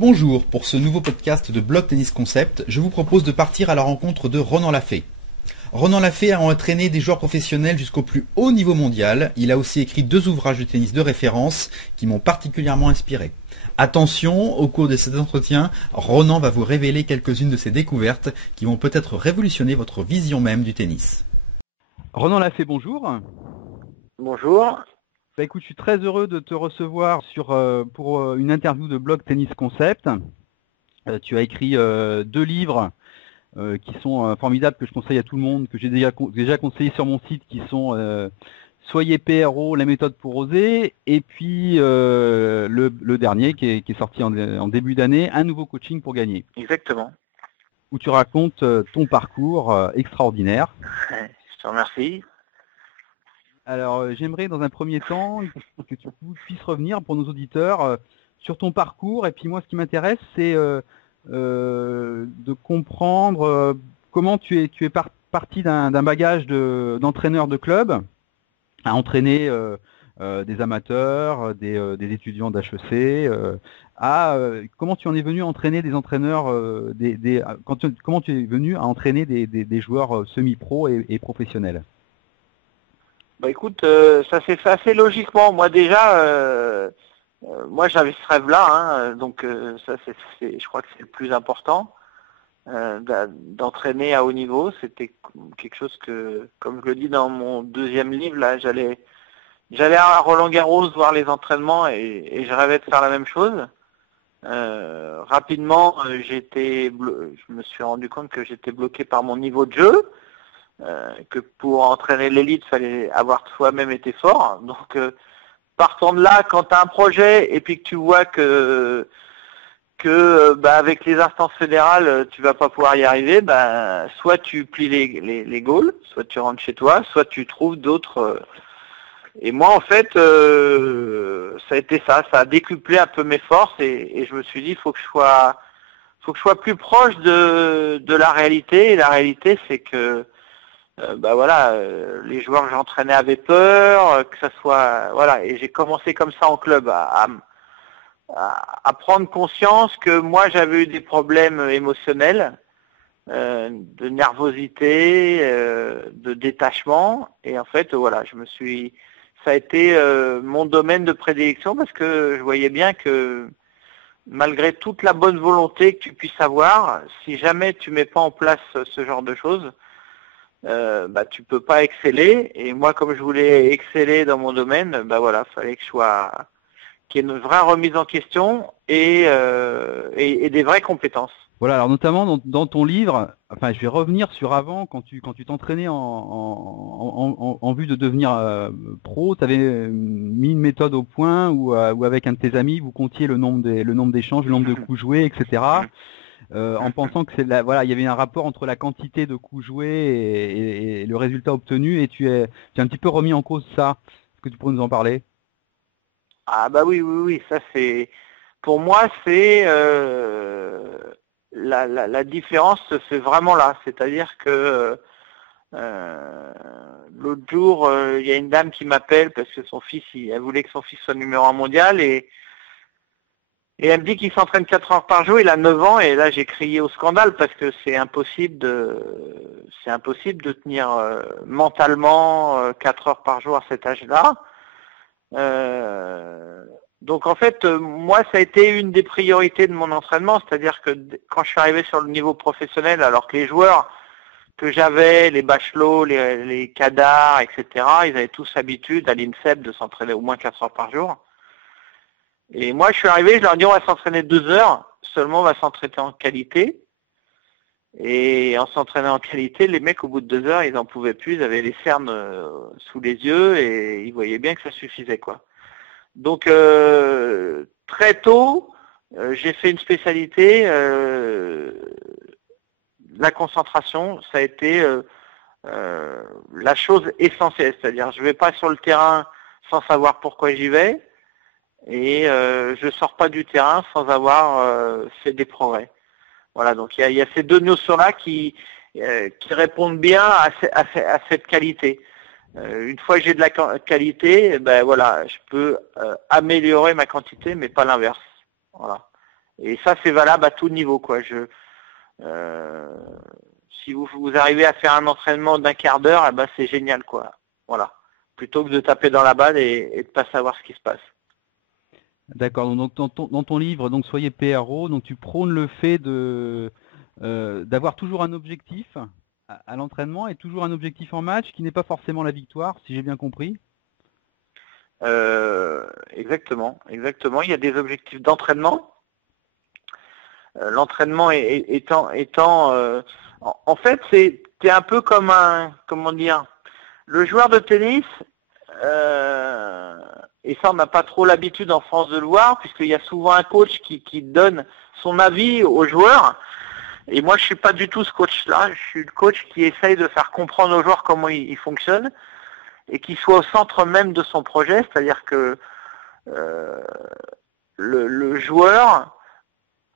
Bonjour, pour ce nouveau podcast de Blog Tennis Concept, je vous propose de partir à la rencontre de Ronan Lafay. Ronan Lafay a entraîné des joueurs professionnels jusqu'au plus haut niveau mondial. Il a aussi écrit 2 ouvrages de tennis de référence qui m'ont particulièrement inspiré. Attention, au cours de cet entretien, Ronan va vous révéler quelques-unes de ses découvertes qui vont peut-être révolutionner votre vision même du tennis. Ronan Lafay, bonjour. Bonjour. Écoute, je suis très heureux de te recevoir pour une interview de Blog Tennis Concept. Tu as écrit 2 livres qui sont formidables, que je conseille à tout le monde, que j'ai déjà conseillé sur mon site, qui sont Soyez PRO, la méthode pour oser, et puis le dernier qui est sorti en début d'année, Un nouveau coaching pour gagner. Exactement. Où tu racontes ton parcours extraordinaire. Je te remercie. Alors, j'aimerais dans un premier temps que tu puisses revenir pour nos auditeurs sur ton parcours. Et puis moi, ce qui m'intéresse, c'est de comprendre comment tu es parti d'un bagage d'entraîneur de club à entraîner des amateurs, des étudiants d'HEC, comment tu en es venu à entraîner des entraîneurs, comment tu es venu à entraîner des joueurs semi-pro et professionnels. Bah écoute, ça s'est fait assez logiquement. Moi déjà, moi j'avais ce rêve-là, hein, donc ça je crois que c'est le plus important, d'entraîner à haut niveau. C'était quelque chose que, comme je le dis dans mon 2e livre, là, j'allais à Roland-Garros voir les entraînements et je rêvais de faire la même chose. Rapidement, je me suis rendu compte que j'étais bloqué par mon niveau de jeu. Que pour entraîner l'élite, il fallait avoir soi-même été fort. Donc, partant de là, quand tu as un projet et puis que tu vois que avec les instances fédérales, tu vas pas pouvoir y arriver, soit tu plies les gaules, soit tu rentres chez toi, soit tu trouves d'autres. Et moi, en fait, ça a été ça a décuplé un peu mes forces et je me suis dit, faut que je sois plus proche de la réalité. Et la réalité, c'est que les joueurs que j'entraînais avaient peur, que ça soit et j'ai commencé comme ça en club à prendre conscience que moi j'avais eu des problèmes émotionnels, de nervosité, de détachement, et en fait ça a été mon domaine de prédilection parce que je voyais bien que malgré toute la bonne volonté que tu puisses avoir, si jamais tu mets pas en place ce genre de choses, tu peux pas exceller. Et moi, comme je voulais exceller dans mon domaine, fallait qu'il y ait une vraie remise en question et des vraies compétences. Voilà, alors notamment dans ton livre, enfin je vais revenir sur avant, quand tu t'entraînais en vue de devenir pro, tu avais mis une méthode au point où avec un de tes amis, vous comptiez le nombre d'échanges, le nombre de coups joués, etc. En pensant que il y avait un rapport entre la quantité de coups joués et le résultat obtenu, et tu as un petit peu remis en cause ça. Est-ce que tu pourrais nous en parler? Ah bah oui, ça c'est, pour moi c'est la différence se fait vraiment là, c'est-à-dire que l'autre jour il y a une dame qui m'appelle parce que son fils, elle voulait que son fils soit numéro 1 mondial et elle me dit qu'il s'entraîne 4 heures par jour, il a 9 ans, et là j'ai crié au scandale parce que c'est impossible de tenir mentalement 4 heures par jour à cet âge-là. Donc en fait, moi ça a été une des priorités de mon entraînement, c'est-à-dire que quand je suis arrivé sur le niveau professionnel, alors que les joueurs que j'avais, les Bachelot, les Kadar, etc., ils avaient tous l'habitude à l'INSEP de s'entraîner au moins 4 heures par jour. Et moi, je suis arrivé, je leur ai dit, on va s'entraîner 2 heures, seulement on va s'entraîner en qualité. Et en s'entraînant en qualité, les mecs, au bout de 2 heures, ils n'en pouvaient plus, ils avaient les cernes sous les yeux et ils voyaient bien que ça suffisait, quoi. Donc, très tôt, j'ai fait une spécialité, la concentration, ça a été la chose essentielle. C'est-à-dire, je ne vais pas sur le terrain sans savoir pourquoi j'y vais. Et je sors pas du terrain sans avoir fait des progrès. Voilà, donc il y a ces 2 notions-là qui répondent bien à cette qualité. Une fois que j'ai de la qualité, je peux améliorer ma quantité, mais pas l'inverse. Voilà. Et ça, c'est valable à tout niveau, quoi. Si vous arrivez à faire un entraînement d'un quart d'heure, eh ben, c'est génial, quoi. Voilà. Plutôt que de taper dans la balle et de pas savoir ce qui se passe. D'accord. Donc dans ton livre, donc Soyez PRO, donc tu prônes le fait d'avoir toujours un objectif à l'entraînement et toujours un objectif en match qui n'est pas forcément la victoire, si j'ai bien compris. Exactement. Il y a des objectifs d'entraînement. L'entraînement étant en fait, c'est un peu comme le joueur de tennis. Et ça, on n'a pas trop l'habitude en France de le voir, puisqu'il y a souvent un coach qui donne son avis aux joueurs. Et moi, je suis pas du tout ce coach-là. Je suis le coach qui essaye de faire comprendre aux joueurs comment il fonctionne et qui soit au centre même de son projet. C'est-à-dire que le joueur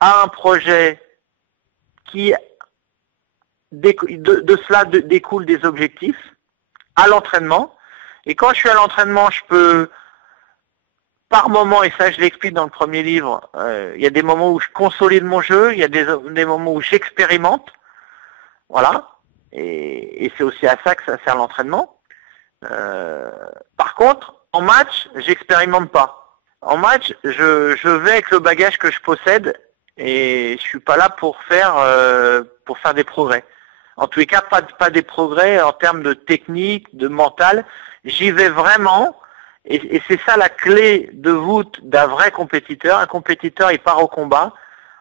a un projet qui, de cela découle des objectifs à l'entraînement. Et quand je suis à l'entraînement, je peux, par moment, et ça je l'explique dans le premier livre, il y a des moments où je consolide mon jeu, il y a des moments où j'expérimente. Voilà. Et c'est aussi à ça que ça sert l'entraînement. Par contre, en match, j'expérimente pas. En match, je vais avec le bagage que je possède et je suis pas là pour faire des progrès. En tous les cas, pas des progrès en termes de technique, de mental. J'y vais vraiment, et c'est ça la clé de voûte d'un vrai compétiteur. Un compétiteur, il part au combat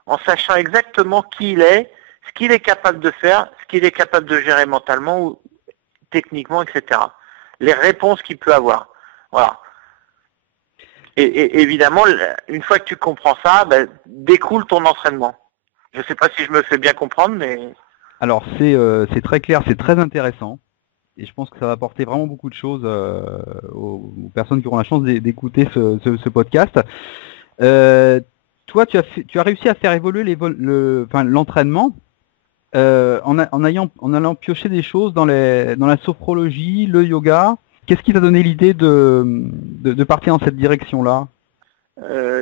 en sachant exactement qui il est, ce qu'il est capable de faire, ce qu'il est capable de gérer mentalement ou techniquement, etc. Les réponses qu'il peut avoir. Voilà. Et évidemment, une fois que tu comprends ça, ben, découle ton entraînement. Je ne sais pas si je me fais bien comprendre, mais... Alors c'est très clair, c'est très intéressant. Et je pense que ça va apporter vraiment beaucoup de choses aux personnes qui auront la chance d'écouter ce podcast. Toi, tu as réussi à faire évoluer l'entraînement en allant piocher des choses dans la sophrologie, le yoga. Qu'est-ce qui t'a donné l'idée de partir dans cette direction-là?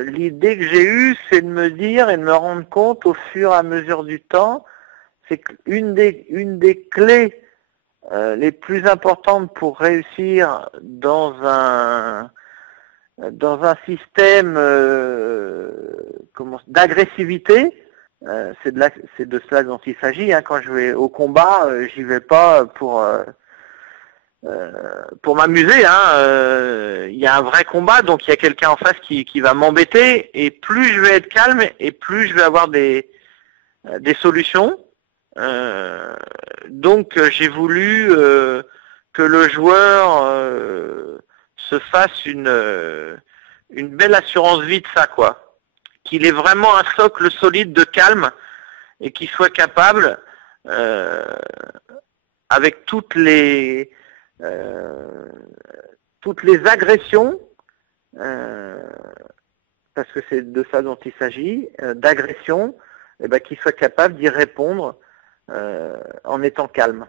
L'idée que j'ai eue, c'est de me dire et de me rendre compte au fur et à mesure du temps, c'est qu'une des clés les plus importantes pour réussir dans un système d'agressivité, c'est de cela dont il s'agit. Hein. Quand je vais au combat, j'y vais pas pour m'amuser. Hein. Il y a un vrai combat, donc il y a quelqu'un en face qui va m'embêter, et plus je vais être calme, et plus je vais avoir des solutions. Donc j'ai voulu que le joueur se fasse une belle assurance vie de ça, quoi. Qu'il ait vraiment un socle solide de calme et qu'il soit capable, avec toutes les agressions, parce que c'est de ça dont il s'agit, d'agression, et ben, qu'il soit capable d'y répondre en étant calme.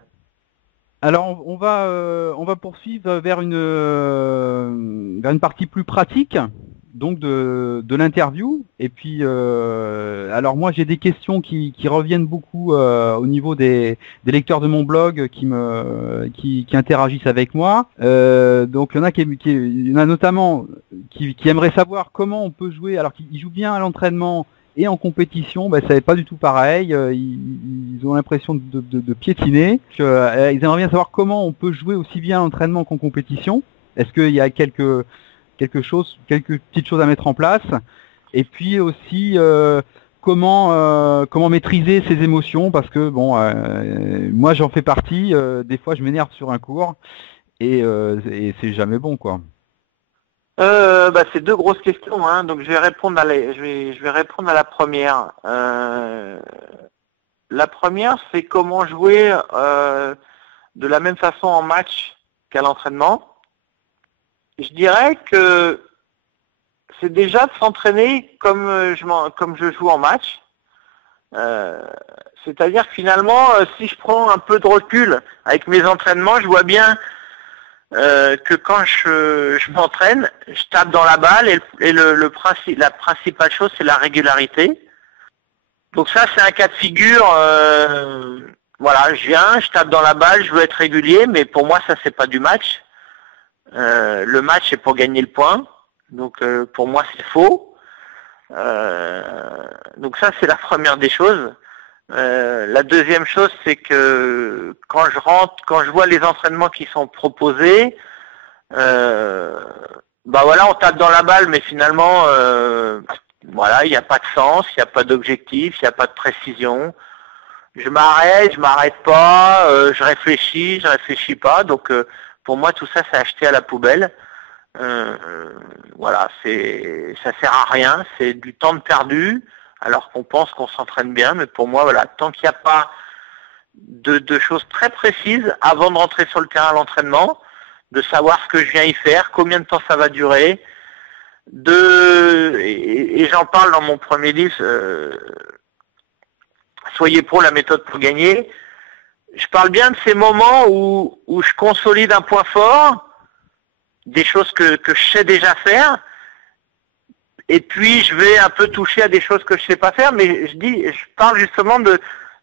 Alors on va poursuivre vers une partie plus pratique, donc de l'interview. Et puis alors moi j'ai des questions qui reviennent beaucoup au niveau des lecteurs de mon blog qui interagissent avec moi. Donc il y en a notamment qui aimeraient savoir comment on peut jouer, alors qu'ils jouent bien à l'entraînement et en compétition, ça n'est pas du tout pareil. Ils ont l'impression de piétiner. Ils aimeraient bien savoir comment on peut jouer aussi bien à l'entraînement qu'en compétition. Est-ce qu'il y a quelques petites choses à mettre en place? Et puis aussi comment maîtriser ses émotions, parce que bon, moi j'en fais partie. Des fois je m'énerve sur un cours et c'est jamais bon, quoi. C'est deux grosses questions, hein. Donc je vais répondre à la première. La première, c'est comment jouer de la même façon en match qu'à l'entraînement. Je dirais que c'est déjà de s'entraîner comme je joue en match. C'est-à-dire que finalement, si je prends un peu de recul avec mes entraînements, je vois bien que quand je m'entraîne, je tape dans la balle et la principale chose, c'est la régularité. Donc ça, c'est un cas de figure. Voilà, je viens, je tape dans la balle, je veux être régulier, mais pour moi, ça, c'est pas du match. Le match, c'est pour gagner le point. Donc pour moi, c'est faux. Donc ça, c'est la première des choses. La deuxième chose, c'est que quand je rentre, quand je vois les entraînements qui sont proposés, bah voilà, on tape dans la balle, mais finalement, voilà, il n'y a pas de sens, il n'y a pas d'objectif, il n'y a pas de précision. Je m'arrête pas, je réfléchis pas. Donc pour moi, tout ça, c'est acheté à la poubelle. Voilà, ça sert à rien, c'est du temps de perdu, alors qu'on pense qu'on s'entraîne bien, mais pour moi, voilà, tant qu'il n'y a pas de choses très précises avant de rentrer sur le terrain à l'entraînement, de savoir ce que je viens y faire, combien de temps ça va durer, et j'en parle dans mon premier livre, Soyez pro, la méthode pour gagner. Je parle bien de ces moments où je consolide un point fort, des choses que je sais déjà faire, et puis je vais un peu toucher à des choses que je sais pas faire, mais je parle justement de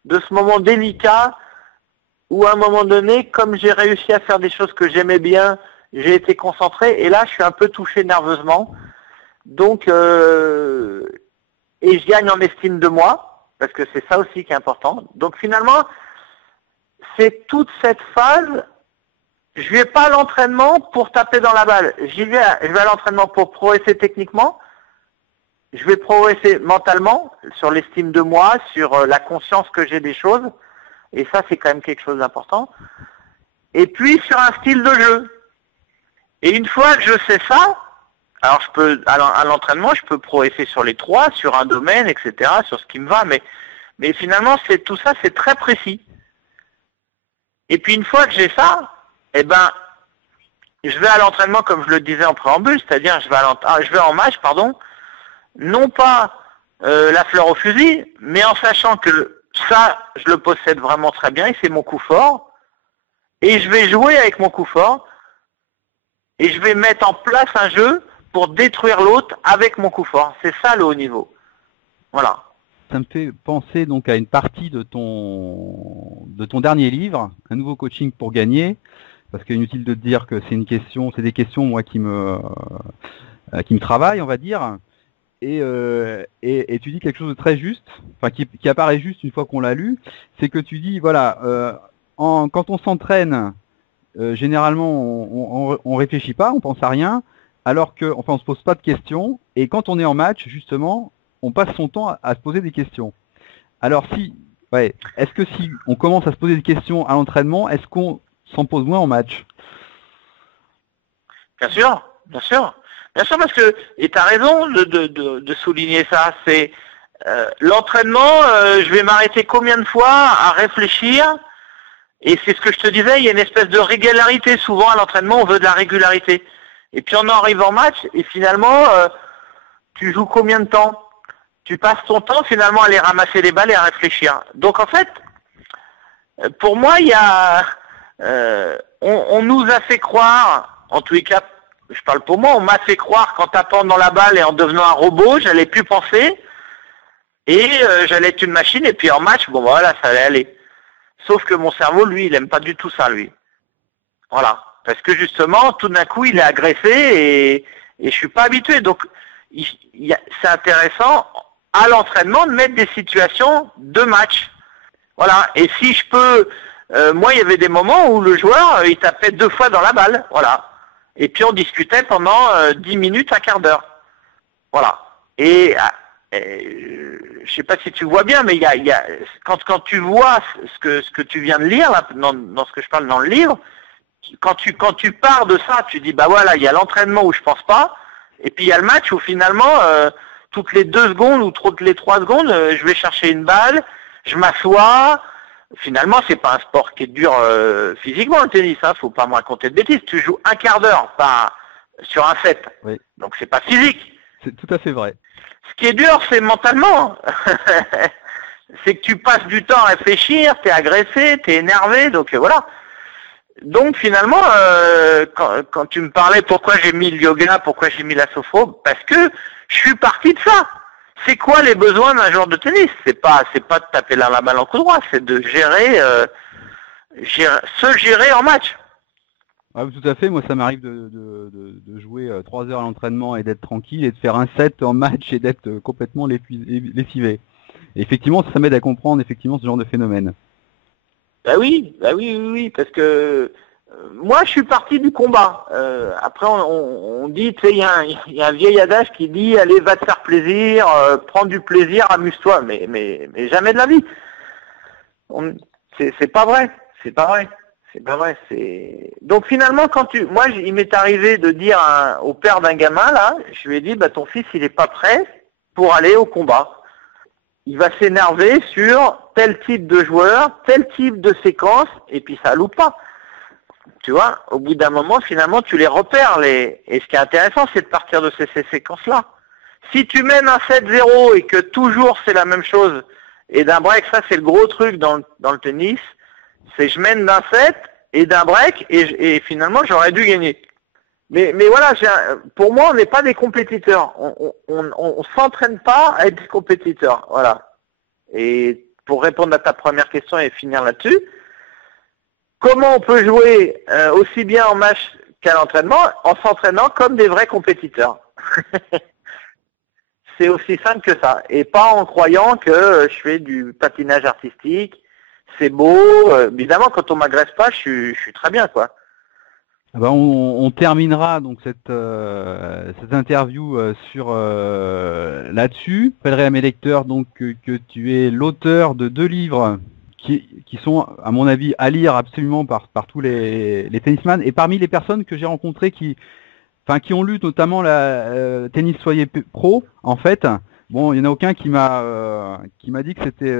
ce moment délicat où à un moment donné, comme j'ai réussi à faire des choses que j'aimais bien, j'ai été concentré, et là je suis un peu touché nerveusement, donc et je gagne en estime de moi, parce que c'est ça aussi qui est important. Donc finalement, c'est toute cette phase. Je vais pas à l'entraînement pour taper dans la balle. Je vais à l'entraînement pour progresser techniquement. Je vais progresser mentalement sur l'estime de moi, sur la conscience que j'ai des choses. Et ça, c'est quand même quelque chose d'important. Et puis sur un style de jeu. Et une fois que je sais ça, alors je peux à l'entraînement, je peux progresser sur les trois, sur un domaine, etc., sur ce qui me va. Mais finalement, tout ça, c'est très précis. Et puis une fois que j'ai ça, eh ben, je vais à l'entraînement comme je le disais en préambule, c'est-à-dire je vais en match, non pas la fleur au fusil, mais en sachant que ça, je le possède vraiment très bien et c'est mon coup fort. Et je vais jouer avec mon coup fort et je vais mettre en place un jeu pour détruire l'autre avec mon coup fort. C'est ça le haut niveau. Voilà. Ça me fait penser donc à une partie de ton dernier livre, Un nouveau coaching pour gagner. Parce qu'inutile de te dire que c'est des questions moi qui me travaillent, on va dire. Et tu dis quelque chose de très juste, enfin qui apparaît juste une fois qu'on l'a lu, c'est que tu dis voilà, quand on s'entraîne, généralement on réfléchit pas, on pense à rien, alors que on se pose pas de questions. Et quand on est en match, justement, on passe son temps à se poser des questions. Alors est-ce que si on commence à se poser des questions à l'entraînement, est-ce qu'on s'en pose moins en match? Bien sûr, parce que, et tu as raison de souligner ça, c'est l'entraînement, je vais m'arrêter combien de fois à réfléchir, et c'est ce que je te disais, il y a une espèce de régularité, souvent à l'entraînement on veut de la régularité, et puis on arrive en match, et finalement, tu joues combien de temps? Tu passes ton temps finalement à aller ramasser les balles et à réfléchir. Donc en fait, pour moi, il y a... on nous a fait croire, en tous les cas, je parle pour moi, on m'a fait croire qu'en tapant dans la balle et en devenant un robot, j'allais plus penser et j'allais être une machine et puis en match, bon voilà, ça allait aller. Sauf que mon cerveau, lui, il aime pas du tout ça, lui. Voilà. Parce que justement, tout d'un coup, il est agressé et je suis pas habitué. Donc, c'est intéressant à l'entraînement de mettre des situations de match. Voilà. Et si je peux... moi, il y avait des moments où le joueur, il tapait 2 fois dans la balle, voilà. Et puis on discutait pendant 10 minutes, un quart d'heure. Voilà. Et je sais pas si tu vois bien, mais quand tu vois ce que tu viens de lire, là, dans ce que je parle dans le livre, quand tu pars de ça, tu dis, bah voilà, il y a l'entraînement où je pense pas, et puis il y a le match où finalement, toutes les 2 secondes ou toutes les 3 secondes, je vais chercher une balle, je m'assois. Finalement, c'est pas un sport qui est dur physiquement, le tennis, hein, faut pas me raconter de bêtises. Tu joues un quart d'heure sur un set, oui. Donc c'est pas physique. C'est tout à fait vrai. Ce qui est dur, c'est mentalement. C'est que tu passes du temps à réfléchir, t'es agressé, t'es énervé, donc voilà. Donc finalement, quand tu me parlais pourquoi j'ai mis le yoga, pourquoi j'ai mis la sophro, parce que je suis parti de ça. C'est quoi les besoins d'un joueur de tennis? C'est pas de taper la balle en coup droit, c'est de se gérer en match. Ah, tout à fait, moi ça m'arrive de jouer 3 heures à l'entraînement et d'être tranquille et de faire un set en match et d'être complètement lessivé. Et effectivement, ça m'aide à comprendre effectivement ce genre de phénomène. Bah oui, parce que moi je suis parti du combat. Après on dit, tu sais, il y a un vieil adage qui dit allez, va te faire plaisir, prends du plaisir, amuse-toi, mais jamais de la vie. C'est pas vrai, c'est pas vrai. C'est pas vrai, donc finalement moi il m'est arrivé de dire au père d'un gamin là, je lui ai dit bah ton fils il est pas prêt pour aller au combat. Il va s'énerver sur tel type de joueur, tel type de séquence, et puis ça loupe pas. Tu vois, au bout d'un moment, finalement, tu les repères. Et ce qui est intéressant, c'est de partir de ces séquences-là. Si tu mènes un 7-0 et que toujours c'est la même chose, et d'un break, ça c'est le gros truc dans le tennis, c'est je mène d'un set et d'un break, et finalement j'aurais dû gagner. Mais voilà, pour moi, on n'est pas des compétiteurs. On s'entraîne pas à être des compétiteurs. Voilà. Et pour répondre à ta première question et finir là-dessus, comment on peut jouer aussi bien en match qu'à l'entraînement en s'entraînant comme des vrais compétiteurs? C'est aussi simple que ça. Et pas en croyant que je fais du patinage artistique, c'est beau. Évidemment, quand on m'agresse pas, je suis très bien, quoi. Ah bah on terminera donc cette interview sur là-dessus. Je rappellerai à mes lecteurs donc que tu es l'auteur de 2 livres qui sont, à mon avis, à lire absolument par tous les tennisman. Et parmi les personnes que j'ai rencontrées qui ont lu notamment la Tennis Soyez Pro, en fait, bon, il n'y en a aucun qui m'a dit que c'était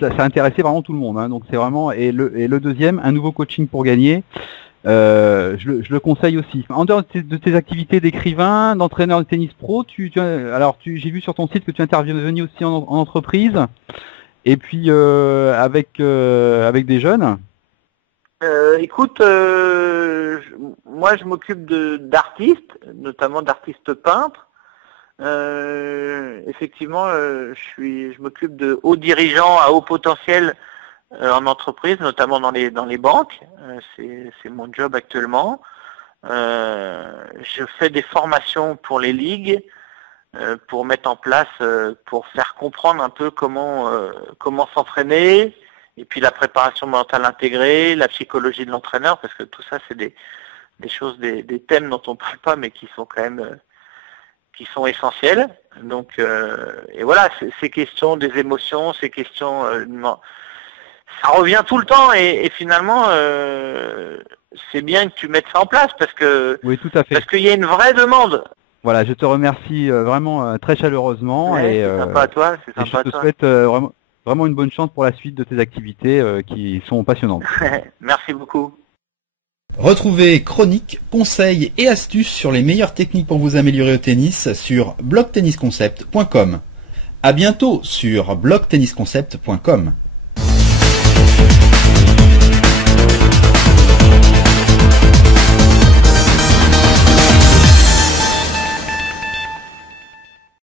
ça intéressait vraiment tout le monde. Hein, donc c'est vraiment et le deuxième, un nouveau coaching pour gagner. Je le conseille aussi. En dehors de tes activités d'écrivain, d'entraîneur de tennis pro, j'ai vu sur ton site que tu intervenais aussi en entreprise, et puis avec des jeunes. Écoute, moi je m'occupe d'artistes, notamment d'artistes peintres. Effectivement, je m'occupe de hauts dirigeants à haut potentiel en entreprise, notamment dans les banques. C'est mon job actuellement. Je fais des formations pour les ligues, pour mettre en place, pour faire comprendre un peu comment s'entraîner, et puis la préparation mentale intégrée, la psychologie de l'entraîneur, parce que tout ça c'est des choses, des thèmes dont on parle pas, mais qui sont quand même qui sont essentiels. Donc et voilà, ces questions des émotions, ces questions ça revient tout le temps, et finalement c'est bien que tu mettes ça en place, parce que oui, tout à fait. Parce qu'il y a une vraie demande. Voilà, je te remercie vraiment très chaleureusement, ouais, et c'est sympa à toi, c'est sympa je te souhaite vraiment une bonne chance pour la suite de tes activités qui sont passionnantes. Merci beaucoup. Retrouvez chroniques, conseils et astuces sur les meilleures techniques pour vous améliorer au tennis sur blogtennisconcept.com. À bientôt sur blogtennisconcept.com.